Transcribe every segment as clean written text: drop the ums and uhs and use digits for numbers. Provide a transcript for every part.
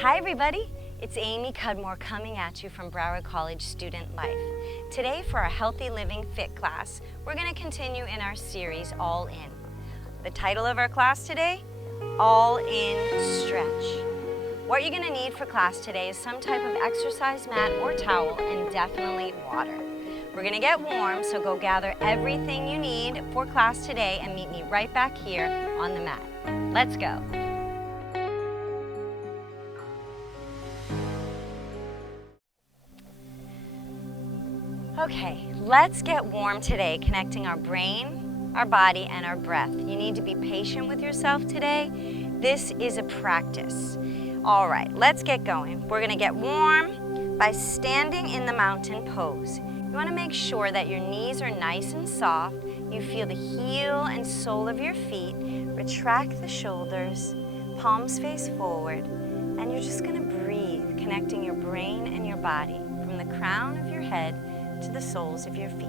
Hi everybody, it's Amy Cudmore coming at you from Broward College Student Life. Today for our Healthy Living Fit class, we're going to continue in our series, All In. The title of our class today, All In Stretch. What you're going to need for class today is some type of exercise mat or towel and definitely water. We're going to get warm, so go gather everything you need for class today and meet me right back here on the mat. Let's go. Okay, let's get warm today, connecting our brain, our body, and our breath. You need to be patient with yourself today. This is a practice. All right, let's get going. We're gonna get warm by standing in the mountain pose. You wanna make sure that your knees are nice and soft. You feel the heel and sole of your feet. Retract the shoulders, palms face forward, and you're just gonna breathe, connecting your brain and your body from the crown of your head to the soles of your feet.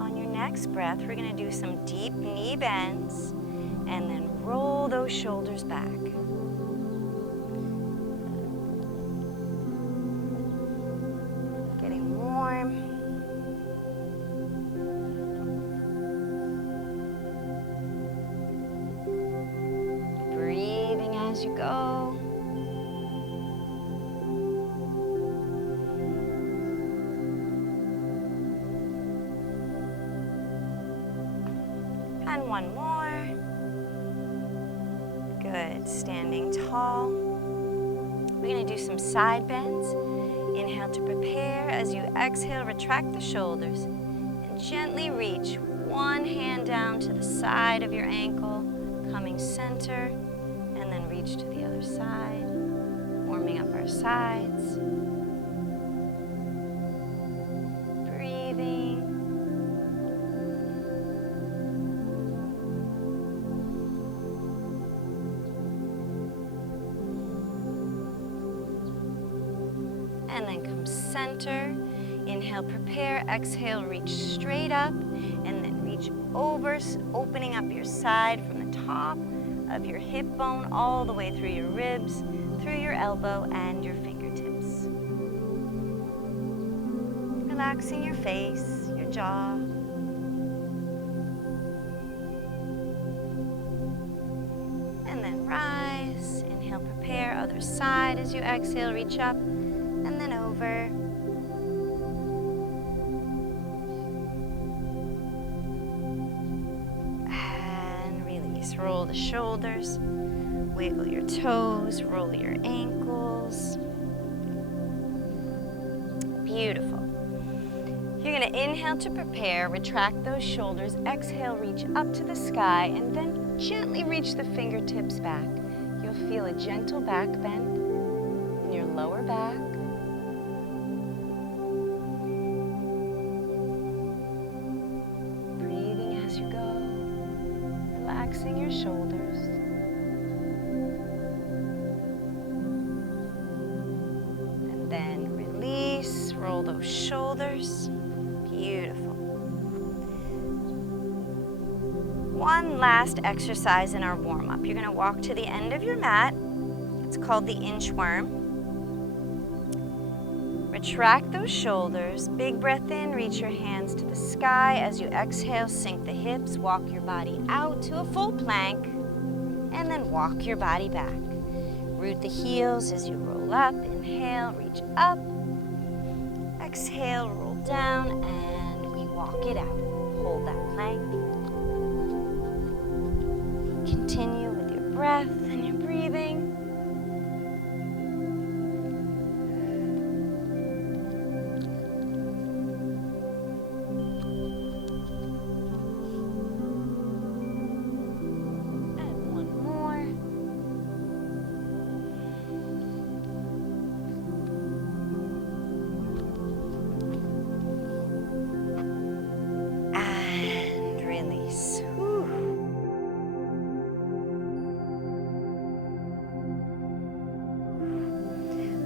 On your next breath, we're going to do some deep knee bends and then roll those shoulders back. Getting warm. Breathing as you go. And one more. Good, standing tall. We're going to do some side bends. Inhale to prepare. As you exhale, retract the shoulders and gently reach one hand down to the side of your ankle, coming center, and then reach to the other side, warming up our sides. Breathing. And then come center. Inhale, prepare. Exhale, reach straight up. And then reach over, opening up your side from the top of your hip bone all the way through your ribs, through your elbow and your fingertips. Relaxing your face, your jaw. And then rise. Inhale, prepare. Other side as you exhale, reach up. And then over. And release. Roll the shoulders. Wiggle your toes. Roll your ankles. Beautiful. You're going to inhale to prepare. Retract those shoulders. Exhale, reach up to the sky. And then gently reach the fingertips back. You'll feel a gentle back bend in your lower back. Relaxing your shoulders. And then release, roll those shoulders. Beautiful. One last exercise in our warm-up. You're going to walk to the end of your mat. It's called the inchworm. Retract those shoulders. Big breath in, reach your hands to the sky. As you exhale, sink the hips, walk your body out to a full plank, and then walk your body back. Root the heels as you roll up. Inhale, reach up. Exhale, roll down, and we walk it out. Hold that plank. Continue with your breath and your breathing.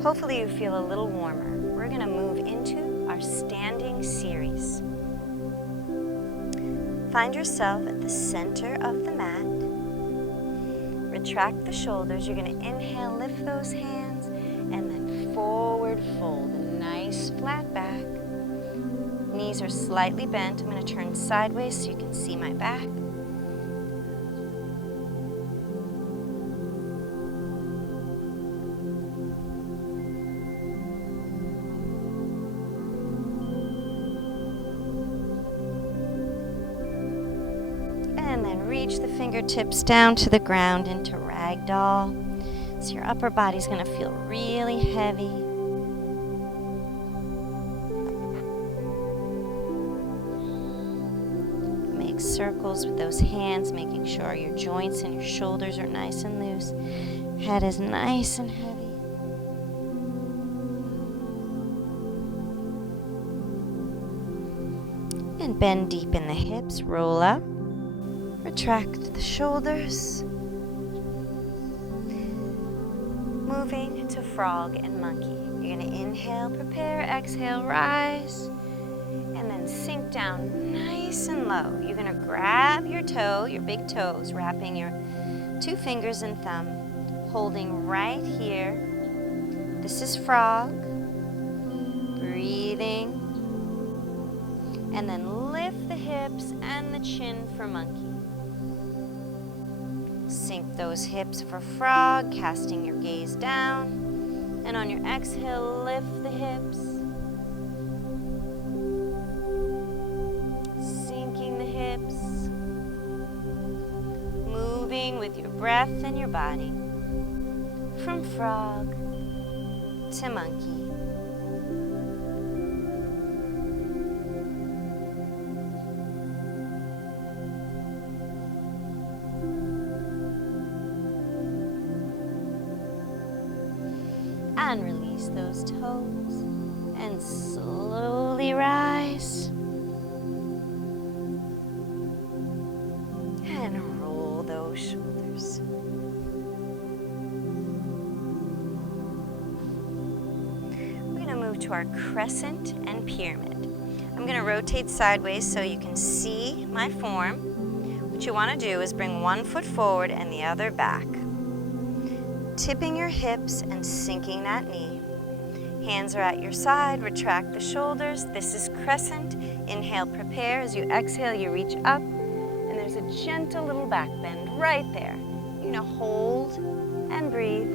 Hopefully you feel a little warmer. We're going to move into our standing series. Find yourself at the center of the mat. Retract the shoulders. You're going to inhale, lift those hands, and then forward fold. A nice flat back. Knees are slightly bent. I'm going to turn sideways so you can see my back. And then reach the fingertips down to the ground into ragdoll. So your upper body's going to feel really heavy. Make circles with those hands, making sure your joints and your shoulders are nice and loose. Head is nice and heavy. And bend deep in the hips, roll up. Retract the shoulders. Moving to frog and monkey. You're going to inhale, prepare, exhale, rise, and then sink down nice and low. You're going to grab your toe, your big toes, wrapping your 2 fingers and thumb, holding right here. This is frog. Breathing. And then lift the hips and the chin for monkey. Sink those hips for frog, casting your gaze down. And on your exhale, lift the hips. Sinking the hips. Moving with your breath and your body. From frog to monkey. And release those toes and slowly rise and roll those shoulders. We're going to move to our crescent and pyramid. I'm going to rotate sideways so you can see my form. What you want to do is bring one foot forward and the other back. Tipping your hips and sinking that knee. Hands are at your side, retract the shoulders. This is crescent. Inhale, prepare. As you exhale, you reach up, and there's a gentle little back bend right there. You're gonna hold and breathe.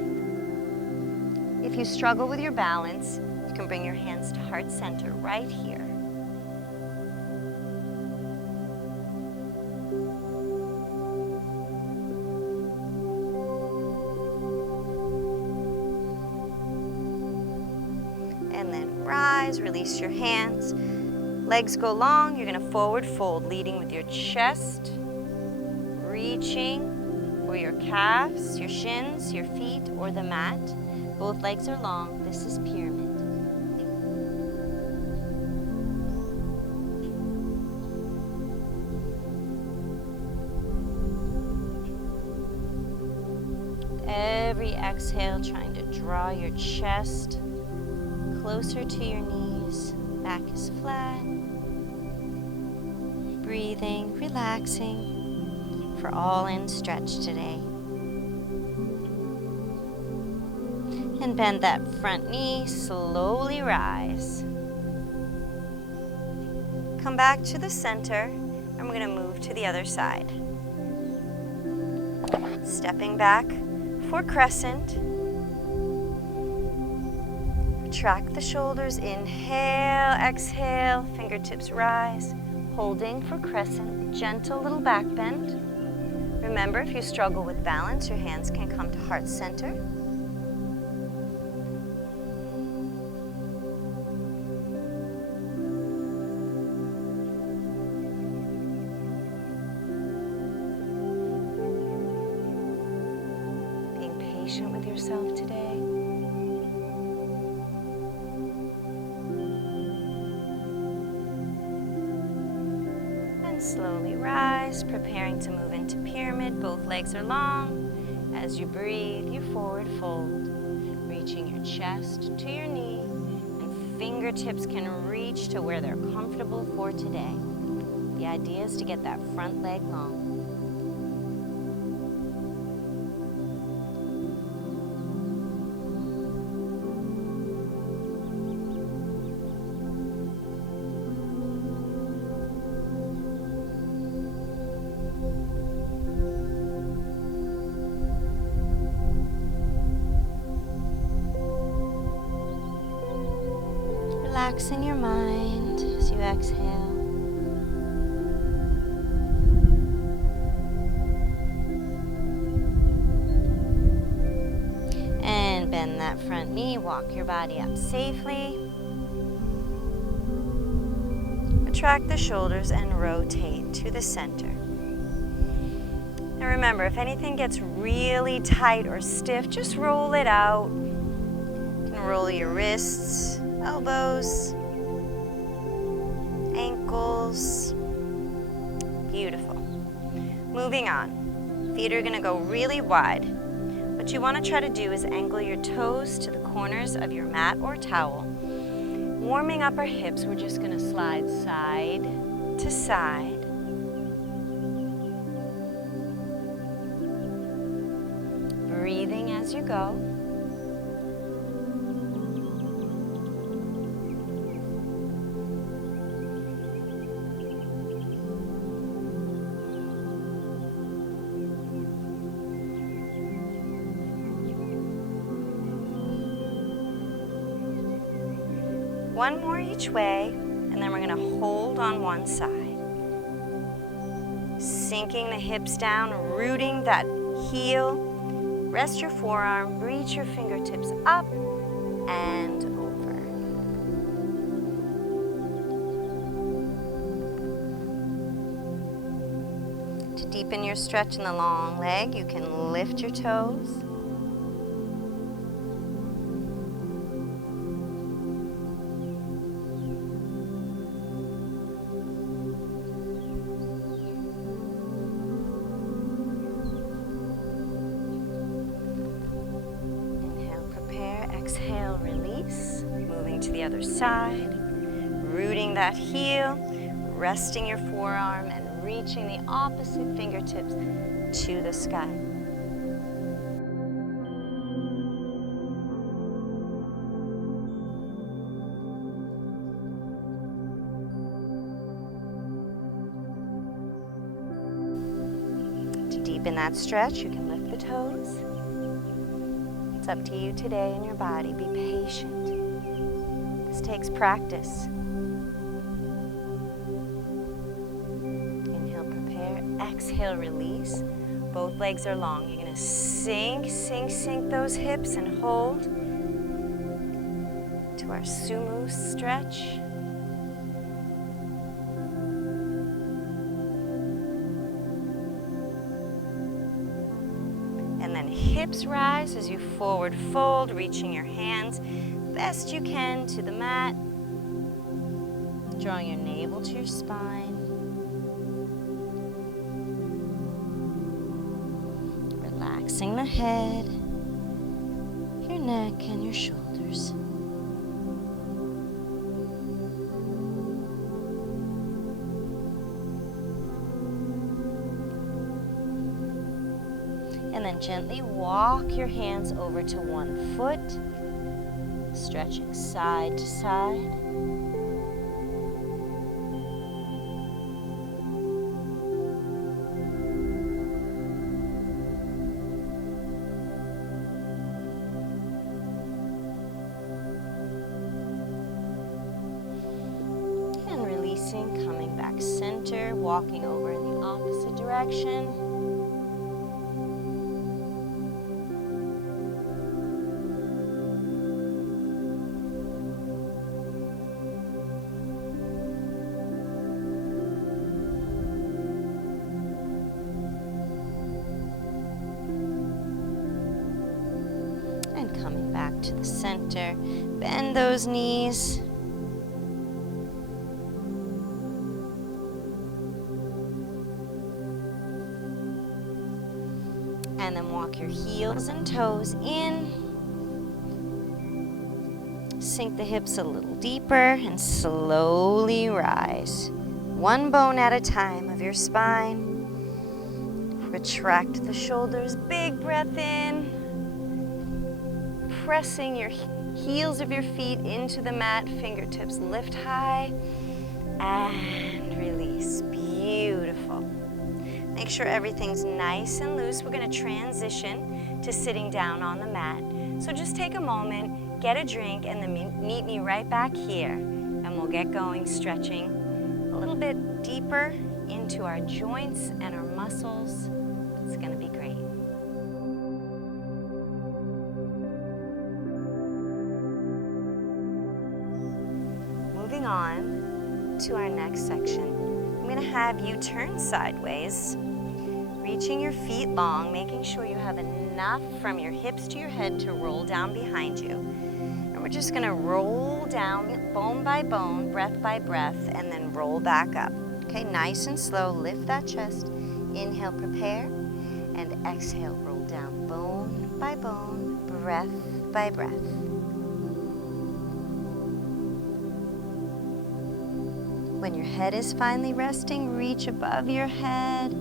If you struggle with your balance, you can bring your hands to heart center right here. And then rise, release your hands. Legs go long, you're gonna forward fold, leading with your chest, reaching for your calves, your shins, your feet, or the mat. Both legs are long, this is pyramid. Every exhale, trying to draw your chest closer to your knees. Back is flat. Breathing, relaxing for all in stretch today. And bend that front knee, slowly rise. Come back to the center, and we're going to move to the other side. Stepping back for crescent. Retract the shoulders, inhale, exhale, fingertips rise. Holding for crescent, gentle little back bend. Remember, if you struggle with balance, your hands can come to heart center. Being patient with yourself today. Slowly rise, preparing to move into pyramid. Both legs are long. As you breathe, you forward fold. reaching your chest to your knee, and fingertips can reach to where they're comfortable for today. The idea is to get that front leg long. Relaxing your mind as you exhale. And bend that front knee, walk your body up safely. Retract the shoulders and rotate to the center. Now remember, if anything gets really tight or stiff, just roll it out. You can roll your wrists, elbows, ankles. Beautiful. Moving on. Feet are going to go really wide. What you want to try to do is angle your toes to the corners of your mat or towel. Warming up our hips, we're just going to slide side to side. Breathing as you go. One more each way, and then we're going to hold on one side. Sinking the hips down, rooting that heel. Rest your forearm, reach your fingertips up and over. To deepen your stretch in the long leg, you can lift your toes. Exhale, release, moving to the other side, rooting that heel, resting your forearm and reaching the opposite fingertips to the sky. To deepen that stretch, you can lift the toes. It's up to you today and your body. Be patient. This takes practice. Inhale, prepare. Exhale, release. Both legs are long. You're going to sink those hips and hold to our sumo stretch. And then hips rise as you forward fold, reaching your hands best you can to the mat. Drawing your navel to your spine. Relaxing the head, your neck, and your shoulders. And then gently walk your hands over to one foot, stretching side to side. And releasing, coming back center, walking over in the opposite direction. Coming back to the center, bend those knees. And then walk your heels and toes in. Sink the hips a little deeper and slowly rise. One bone at a time of your spine. Retract the shoulders, big breath in. Pressing your heels of your feet into the mat, fingertips lift high, and release. Beautiful. Make sure everything's nice and loose. We're going to transition to sitting down on the mat. So just take a moment, get a drink, and then meet me right back here, and we'll get going, stretching a little bit deeper into our joints and our muscles. It's going to be great. Moving on to our next section, I'm going to have you turn sideways, reaching your feet long, making sure you have enough from your hips to your head to roll down behind you. And we're just going to roll down bone by bone, breath by breath, and then roll back up. Okay, nice and slow, lift that chest. Inhale, prepare, and exhale, roll down bone by bone, breath by breath. When your head is finally resting, reach above your head.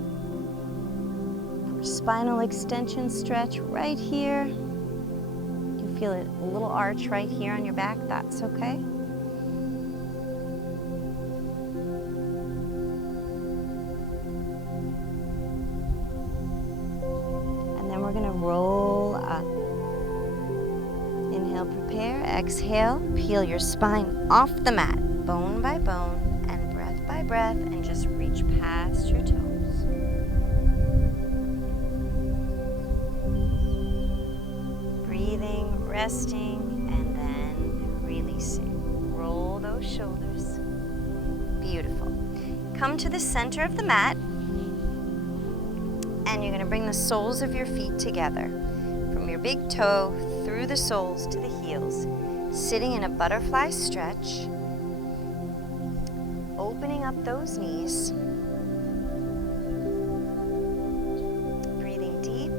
Spinal extension stretch right here. You feel it, a little arch right here on your back, that's okay. And then we're gonna roll up. Inhale, prepare, exhale, peel your spine off the mat, bone by bone, and breath by breath, and just reach past your toes. Breathing, resting, and then releasing. Roll those shoulders. Beautiful. Come to the center of the mat, and you're going to bring the soles of your feet together. From your big toe through the soles to the heels. Sitting in a butterfly stretch. Opening up those knees. Breathing deep.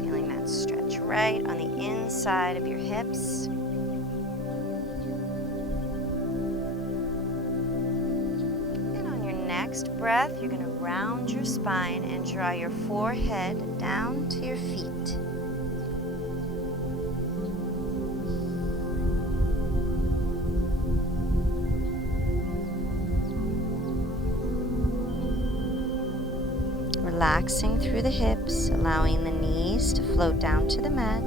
Feeling that stretch right on the inside of your hips. And on your next breath, you're going to round your spine and draw your forehead down to your feet. Relaxing through the hips, allowing the knees to float down to the mat.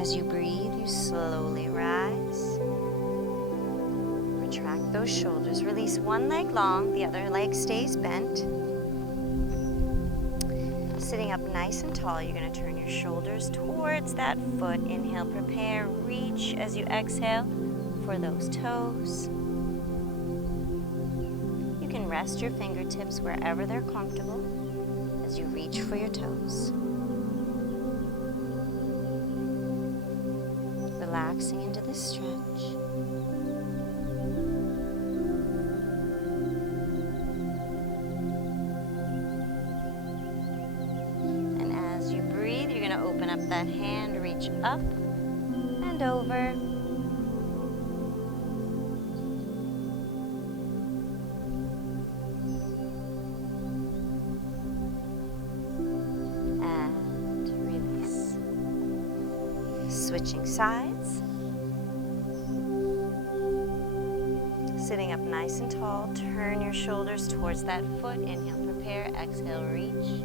As you breathe, you slowly rise. Retract those shoulders. Release one leg long, the other leg stays bent. Sitting up nice and tall, you're going to turn your shoulders towards that foot. Inhale, prepare, reach as you exhale for those toes. You can rest your fingertips wherever they're comfortable as you reach for your toes. Relaxing into this stretch. And as you breathe, you're going to open up that hand, reach up and over. Switching sides. Sitting up nice and tall, turn your shoulders towards that foot. Inhale, prepare, exhale, reach,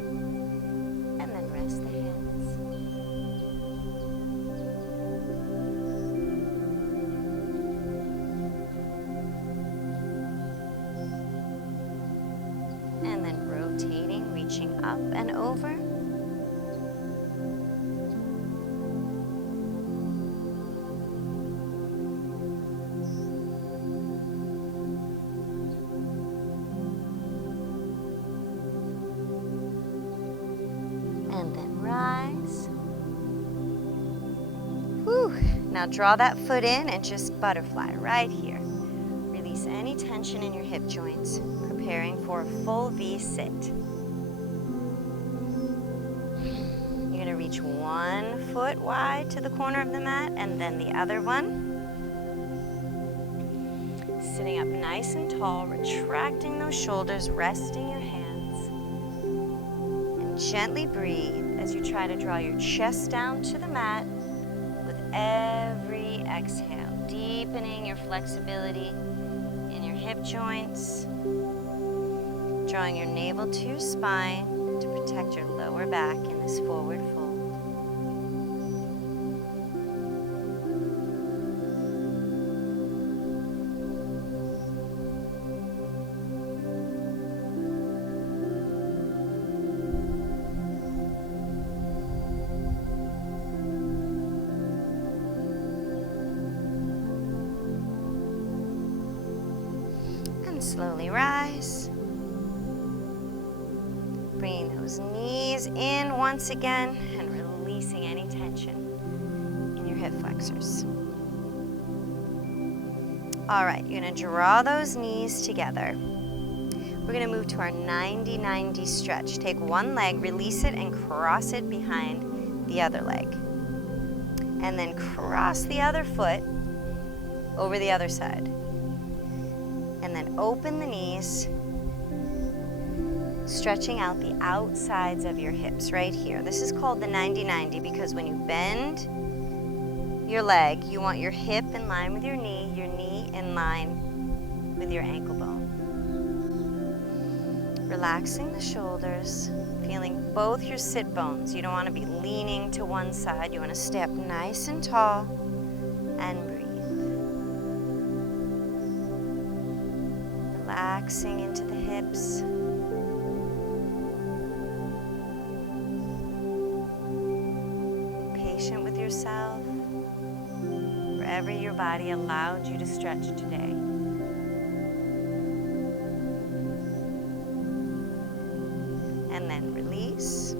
and then rest the hands. And then rotating, reaching up and over. And then rise. Whew. Now draw that foot in and just butterfly right here. Release any tension in your hip joints. Prepare preparing for a full V sit. You're gonna reach one foot wide to the corner of the mat and then the other one. Sitting up nice and tall, retracting those shoulders, resting your hands. And gently breathe as you try to draw your chest down to the mat with every exhale, deepening your flexibility in your hip joints, drawing your navel to your spine to protect your lower back in this forward fold. Slowly rise. Bringing those knees in once again and releasing any tension in your hip flexors. All right, you're gonna draw those knees together. We're gonna move to our 90-90 stretch. Take one leg, release it, and cross it behind the other leg. And then cross the other foot over the other side. And then open the knees, stretching out the outsides of your hips right here. This is called the 90-90 because when you bend your leg, you want your hip in line with your knee in line with your ankle bone. Relaxing the shoulders, feeling both your sit bones. You don't want to be leaning to one side. You want to stay up nice and tall and breathe. Relaxing into the hips. Patient with yourself, wherever your body allowed you to stretch today. And then release.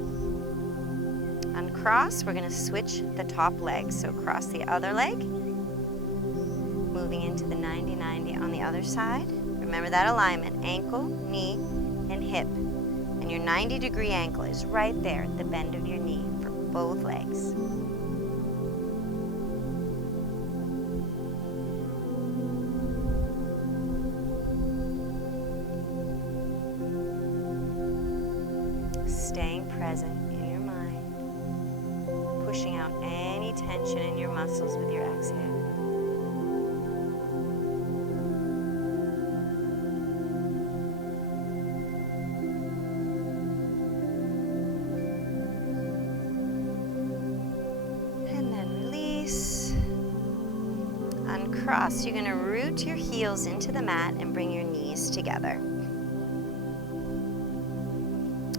Uncross, we're going to switch the top leg. So cross the other leg, moving into the 90-90 on the other side. Remember that alignment, ankle, knee, and hip. And your 90-degree ankle is right there at the bend of your knee for both legs. Staying present in your mind, pushing out any tension in your muscles with your exhale. Uncross, you're going to root your heels into the mat and bring your knees together.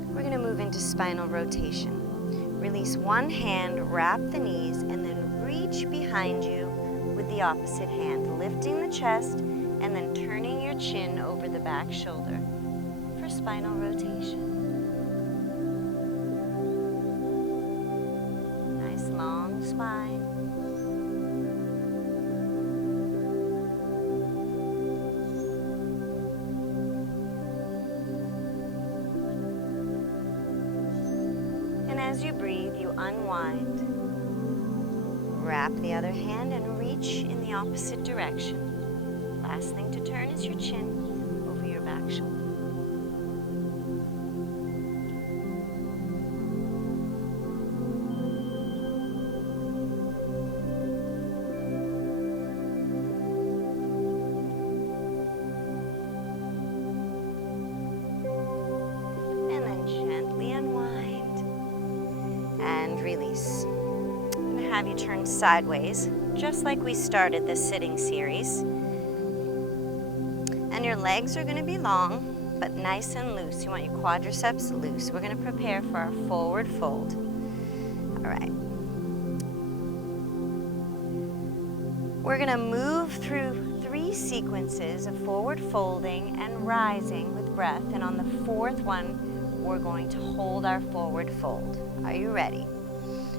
We're going to move into spinal rotation. Release one hand, wrap the knees, and then reach behind you with the opposite hand, lifting the chest and then turning your chin over the back shoulder for spinal rotation. Nice long spine. As you breathe, you unwind. Wrap the other hand and reach in the opposite direction. Last thing to turn is your chin over your back shoulder. And then gently unwind. And release. I'm going to have you turn sideways, just like we started this sitting series. And your legs are going to be long, but nice and loose. You want your quadriceps loose. We're going to prepare for our forward fold. All right. We're going to move through 3 sequences of forward folding and rising with breath. And on the 4th one, we're going to hold our forward fold. Are you ready?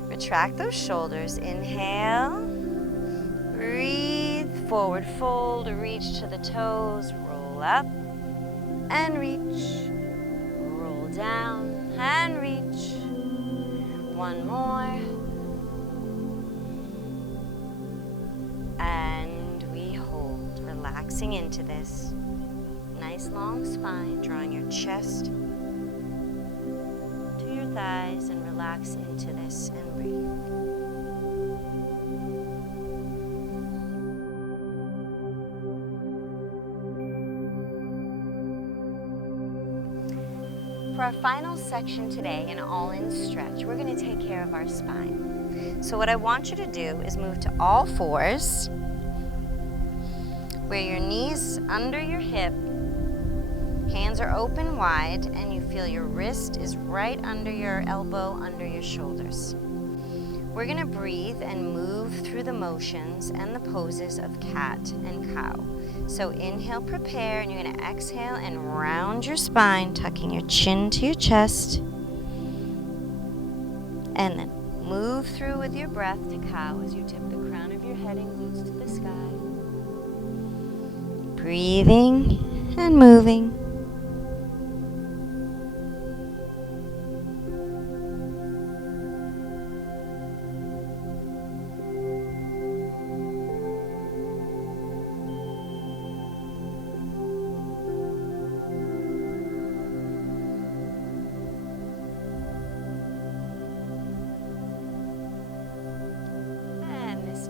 Retract those shoulders. Inhale. Breathe. Forward fold. Reach to the toes. Roll up. and reach. Roll down and reach. One more. And we hold, relaxing into this. Nice long spine, drawing your chest to your thighs and relax into this and breathe. For our final section today, an all-in stretch, we're going to take care of our spine. So what I want you to do is move to all fours, where your knees under your hip, hands are open wide, and you feel your wrist is right under your elbow, under your shoulders. We're going to breathe and move through the motions and the poses of cat and cow. So inhale, prepare, and you're going to exhale and round your spine, tucking your chin to your chest. And then move through with your breath to cow as you tip the crown of your head and glutes to the sky. Breathing and moving.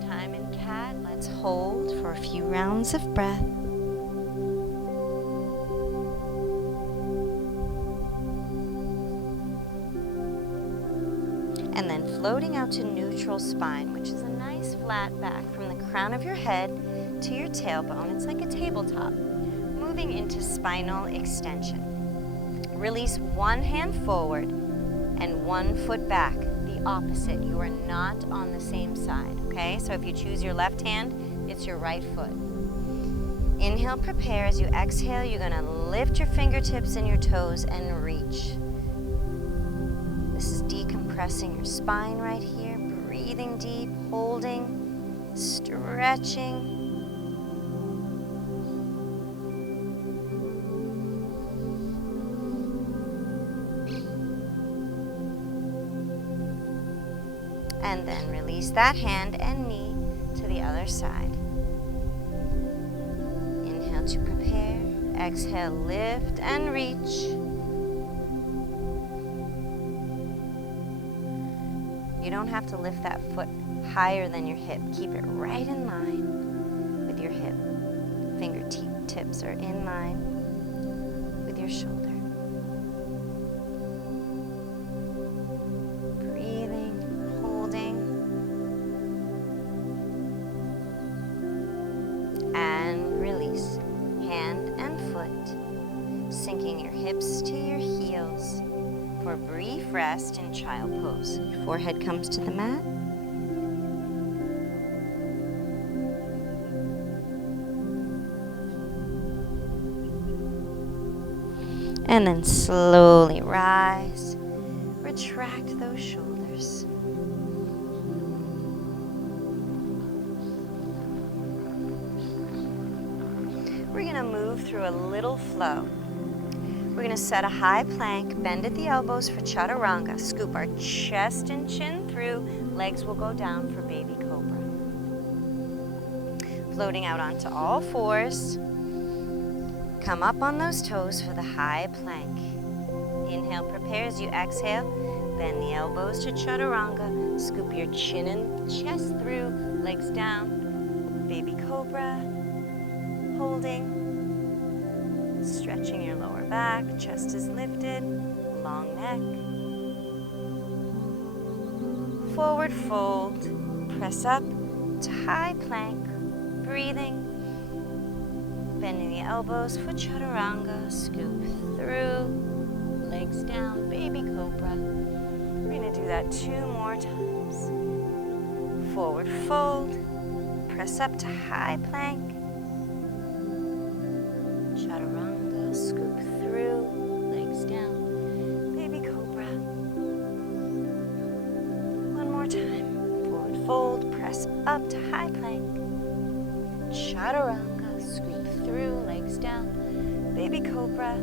Time in cat, let's hold for a few rounds of breath. And then floating out to neutral spine, which is a nice flat back from the crown of your head to your tailbone. It's like a tabletop. Moving into spinal extension. Release one hand forward and one foot back. Opposite. You are not on the same side, okay? So if you choose your left hand, it's your right foot. Inhale, prepare. As you exhale, you're going to lift your fingertips and your toes and reach. This is decompressing your spine right here. Breathing deep, holding, stretching. And then release that hand and knee to the other side. Inhale to prepare. Exhale, lift and reach. You don't have to lift that foot higher than your hip. Keep it right in line with your hip. Fingertips are in line with your shoulder. Sinking your hips to your heels for a brief rest in child pose. Your forehead comes to the mat. And then slowly rise. Retract those shoulders. We're going to move through a little flow. We're going to set a high plank, bend at the elbows for chaturanga. Scoop our chest and chin through. Legs will go down for baby cobra. Floating out onto all fours. Come up on those toes for the high plank. Inhale, prepare. As you exhale, bend the elbows to chaturanga. Scoop your chin and chest through. Legs down. Baby cobra. Holding. Stretching your lower back, chest is lifted, long neck. Forward fold, press up to high plank, breathing. Bending the elbows for chaturanga, scoop through, legs down, baby cobra. We're going to do that 2 more times. Forward fold, press up to high plank, chaturanga, scoop through, legs down, baby cobra. One more time. Forward fold, press up to high plank, chaturanga, scoop through, legs down, baby baby cobra.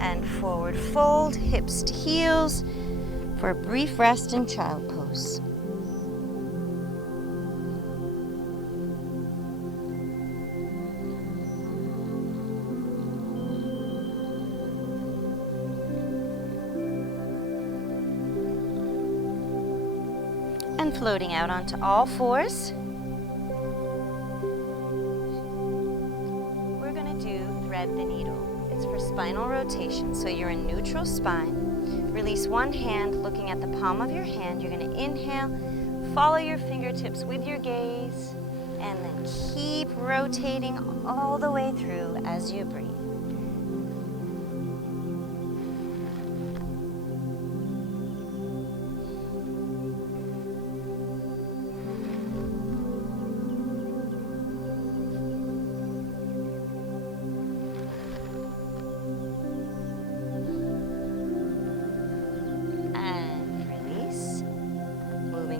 And forward fold, hips to heels for a brief rest in child pose. And floating out onto all fours. We're going to do thread the needle. It's for spinal rotation, so you're in neutral spine. Release one hand, looking at the palm of your hand. You're going to inhale, follow your fingertips with your gaze, and then keep rotating all the way through as you breathe.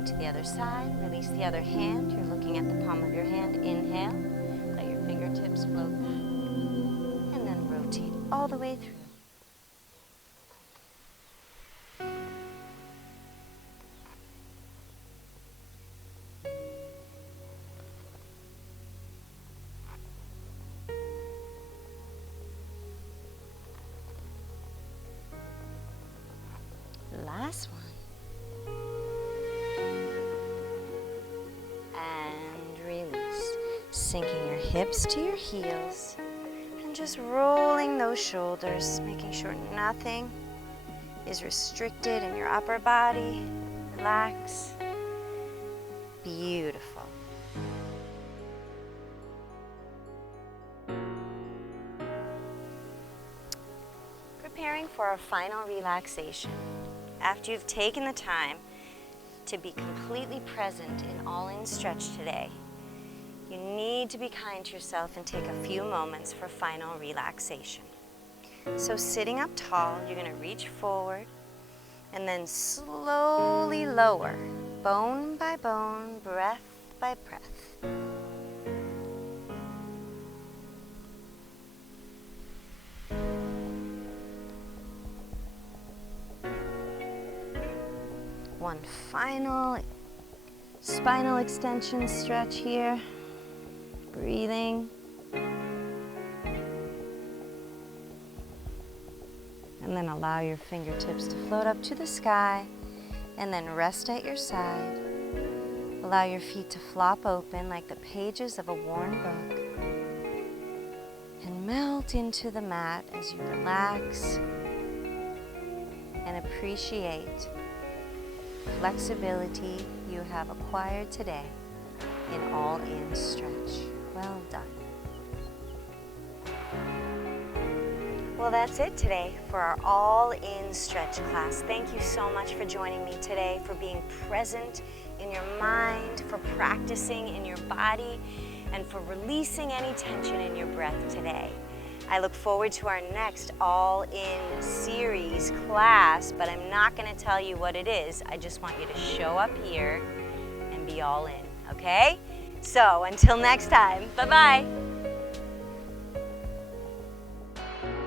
To the other side, release the other hand. You're looking at the palm of your hand. Inhale, let your fingertips float back, and then rotate all the way through. Last one. Sinking your hips to your heels and just rolling those shoulders, making sure nothing is restricted in your upper body. Relax. Beautiful. Preparing for our final relaxation. After you've taken the time to be completely present in all-in stretch today, you need to be kind to yourself and take a few moments for final relaxation. So sitting up tall, you're going to reach forward and then slowly lower, bone by bone, breath by breath. One final spinal extension stretch here. Breathing. And then allow your fingertips to float up to the sky and then rest at your side. Allow your feet to flop open like the pages of a worn book and melt into the mat as you relax and appreciate the flexibility you have acquired today in all-in stretch. Well done. Well, that's it today for our all-in stretch class. Thank you so much for joining me today, for being present in your mind, for practicing in your body, and for releasing any tension in your breath today. I look forward to our next all-in series class, but I'm not going to tell you what it is. I just want you to show up here and be all in, okay? So until next time, bye-bye.